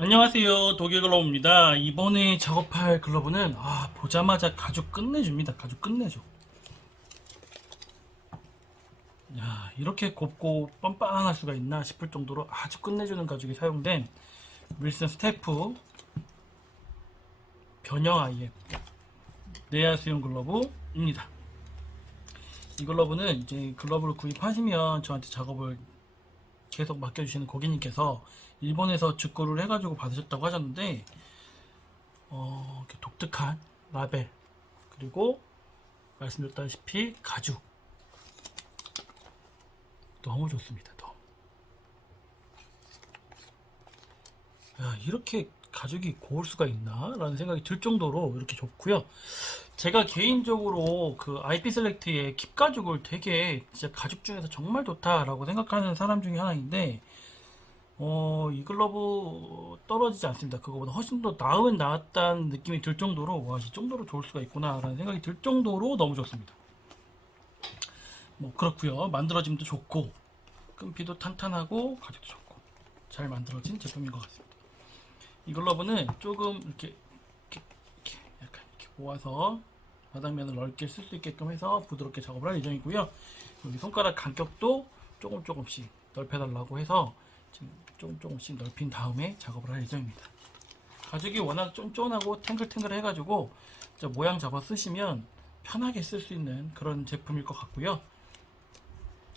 안녕하세요. 독일 글러브입니다. 이번에 작업할 글러브는 아 보자마자 가죽 끝내줍니다. 가죽 끝내줘. 야 이렇게 곱고 뻔뻔할 수가 있나 싶을 정도로 아주 끝내주는 가죽이 사용된 윌슨 스태프 변형 IF 내야 수용 글러브입니다. 이 글러브는 이제 글러브를 구입하시면 저한테 작업을 계속 맡겨주시는 고객님께서 일본에서 직구를 해가지고 받으셨다고 하셨는데 어, 독특한 라벨 그리고 말씀드렸다시피 가죽 너무 좋습니다. 야, 이렇게 가죽이 고울 수가 있나? 라는 생각이 들 정도로 이렇게 좋고요. 제가 개인적으로 그 IP 셀렉트의 킵 가죽을 되게 진짜 가죽 중에서 정말 좋다라고 생각하는 사람 중에 하나인데 어, 이 글러브 떨어지지 않습니다. 그거보다 훨씬 더 나은 나았다는 느낌이 들 정도로 와, 이 정도로 좋을 수가 있구나라는 생각이 들 정도로 너무 좋습니다. 뭐 그렇고요. 만들어짐도 좋고 끈피도 탄탄하고 가죽도 좋고 잘 만들어진 제품인 것 같습니다. 이 글러브는 조금 이렇게, 이렇게, 이렇게 약간 이렇게 모아서 바닥면을 넓게 쓸 수 있게끔 해서 부드럽게 작업을 할 예정이고요. 여기 손가락 간격도 조금 조금씩 넓혀달라고 해서 지금 조금 조금씩 넓힌 다음에 작업을 할 예정입니다. 가죽이 워낙 쫀쫀하고 탱글탱글 해가지고 모양 잡아 쓰시면 편하게 쓸 수 있는 그런 제품일 것 같고요.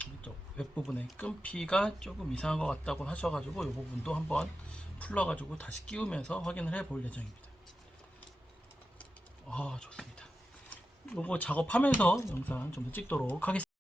이쪽 웹부분에 끈피가 조금 이상한 것 같다고 하셔가지고 이 부분도 한번 풀러가지고 다시 끼우면서 확인을 해 볼 예정입니다. 아 좋습니다. 요거 작업하면서 영상 좀 더 찍도록 하겠습니다.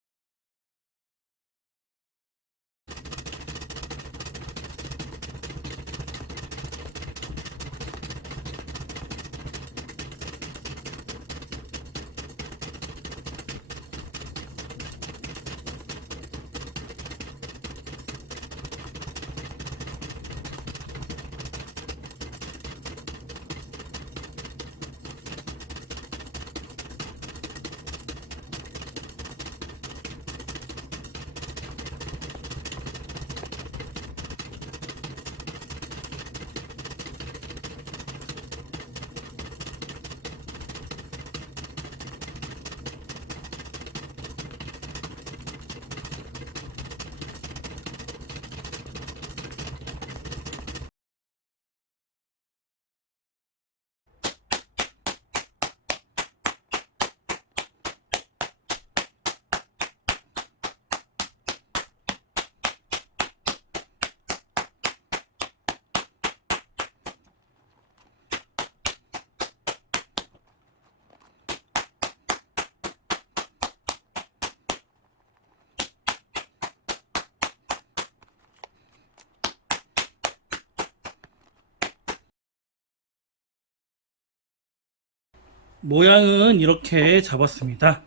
모양은 이렇게 잡았습니다.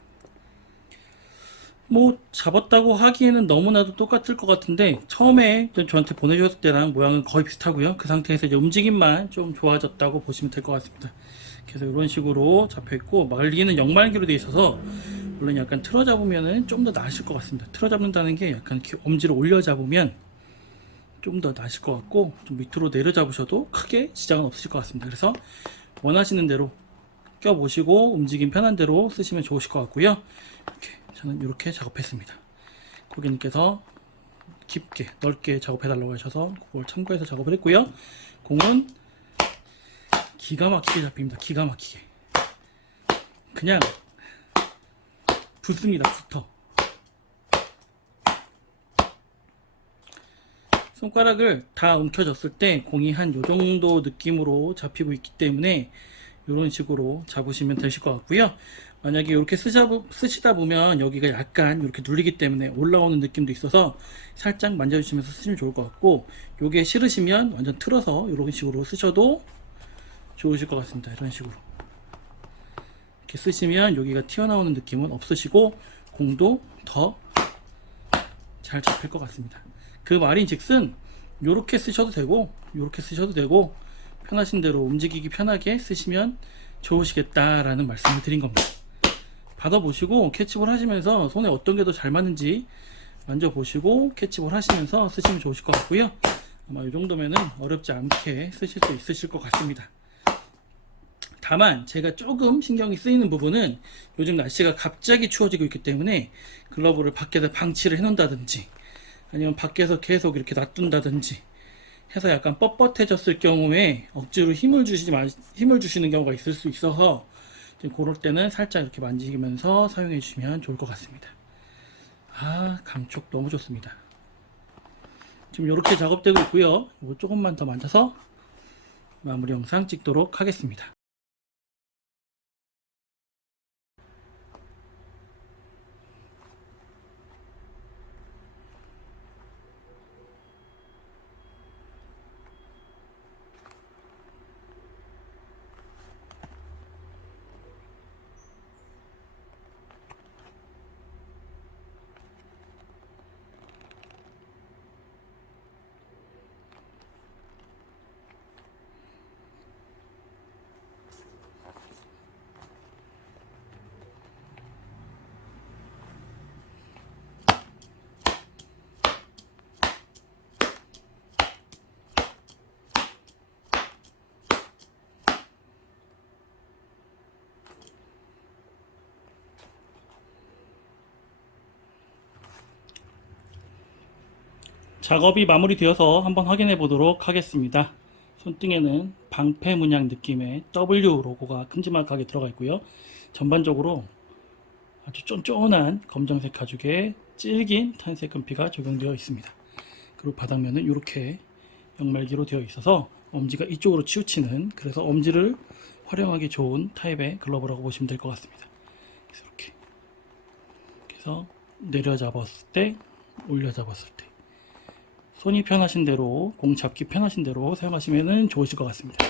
뭐 잡았다고 하기에는 너무나도 똑같을 것 같은데 처음에 저한테 보내주셨을 때랑 모양은 거의 비슷하고요. 그 상태에서 이제 움직임만 좀 좋아졌다고 보시면 될 것 같습니다. 그래서 이런 식으로 잡혀 있고 말기는 영말기로 되어 있어서 물론 약간 틀어 잡으면은 좀더 나으실 것 같습니다. 틀어 잡는다는 게 약간 엄지를 올려 잡으면 좀 더 나으실 것 같고 좀 밑으로 내려 잡으셔도 크게 지장은 없으실 것 같습니다. 그래서 원하시는 대로 껴보시고 움직임 편한 대로 쓰시면 좋으실 것 같고요. 이렇게 저는 이렇게 작업했습니다. 고객님께서 깊게 넓게 작업해 달라고 하셔서 그걸 참고해서 작업을 했고요. 공은 기가 막히게 잡힙니다. 기가 막히게. 그냥 붙습니다. 붙어. 손가락을 다 움켜졌을 때 공이 한 요 정도 느낌으로 잡히고 있기 때문에 이런 식으로 잡으시면 되실 것 같고요. 만약에 이렇게 쓰시다 보면 여기가 약간 이렇게 눌리기 때문에 올라오는 느낌도 있어서 살짝 만져주시면서 쓰시면 좋을 것 같고 요게 싫으시면 완전 틀어서 이런 식으로 쓰셔도 좋으실 것 같습니다. 이런 식으로 이렇게 쓰시면 여기가 튀어나오는 느낌은 없으시고 공도 더 잘 잡힐 것 같습니다. 그 말인 즉슨 이렇게 쓰셔도 되고 이렇게 쓰셔도 되고 편하신 대로 움직이기 편하게 쓰시면 좋으시겠다라는 말씀을 드린 겁니다. 받아보시고 캐치볼 하시면서 손에 어떤 게 더 잘 맞는지 만져보시고 캐치볼 하시면서 쓰시면 좋으실 것 같고요. 아마 이 정도면은 어렵지 않게 쓰실 수 있으실 것 같습니다. 다만 제가 조금 신경이 쓰이는 부분은 요즘 날씨가 갑자기 추워지고 있기 때문에 글러브를 밖에서 방치를 해놓는다든지 아니면 밖에서 계속 이렇게 놔둔다든지 해서 약간 뻣뻣해졌을 경우에 억지로 힘을 주시지 마, 힘을 주시는 경우가 있을 수 있어서 그럴 때는 살짝 이렇게 만지면서 사용해 주시면 좋을 것 같습니다. 아, 감촉 너무 좋습니다. 지금 이렇게 작업되고 있고요. 이거 조금만 더 만져서 마무리 영상 찍도록 하겠습니다. 작업이 마무리되어서 한번 확인해 보도록 하겠습니다. 손등에는 방패 문양 느낌의 W 로고가 큼지막하게 들어가 있고요. 전반적으로 아주 쫀쫀한 검정색 가죽에 질긴 탄색 금피가 적용되어 있습니다. 그리고 바닥면은 이렇게 양말기로 되어 있어서 엄지가 이쪽으로 치우치는 그래서 엄지를 활용하기 좋은 타입의 글러브라고 보시면 될 것 같습니다. 그래서 이렇게 그래서 내려 잡았을 때 올려 잡았을 때 손이 편하신 대로 공 잡기 편하신 대로 사용하시면 좋으실 것 같습니다.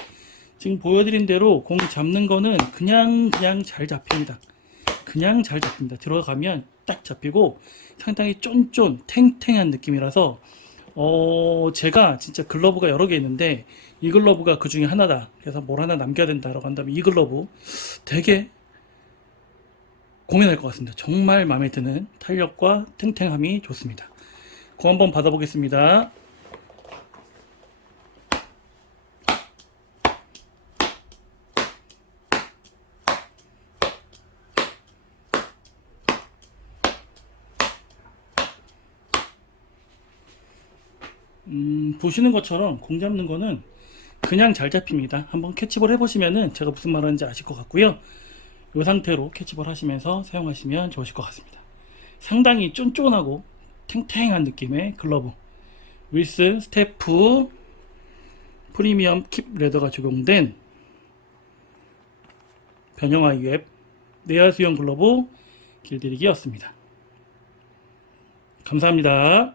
지금 보여드린 대로 공 잡는 거는 그냥 그냥 잘 잡힙니다. 그냥 잘 잡힙니다. 들어가면 딱 잡히고 상당히 쫀쫀 탱탱한 느낌이라서 어 제가 진짜 글러브가 여러 개 있는데 이 글러브가 그 중에 하나다. 그래서 뭘 하나 남겨야 된다라고 한다면 이 글러브 되게 고민할 것 같습니다. 정말 마음에 드는 탄력과 탱탱함이 좋습니다. 공 한번 받아보겠습니다. 음, 보시는 것처럼 공 잡는 거는 그냥 잘 잡힙니다. 한번 캐치볼 해보시면은 제가 무슨 말 하는지 아실 것 같고요. 이 상태로 캐치볼 하시면서 사용하시면 좋으실 것 같습니다. 상당히 쫀쫀하고 탱탱한 느낌의 글러브 윌스 스태프 프리미엄 킵 레더가 적용된 변형화 웹 내야 수영 글러브 길들이기였습니다. 감사합니다.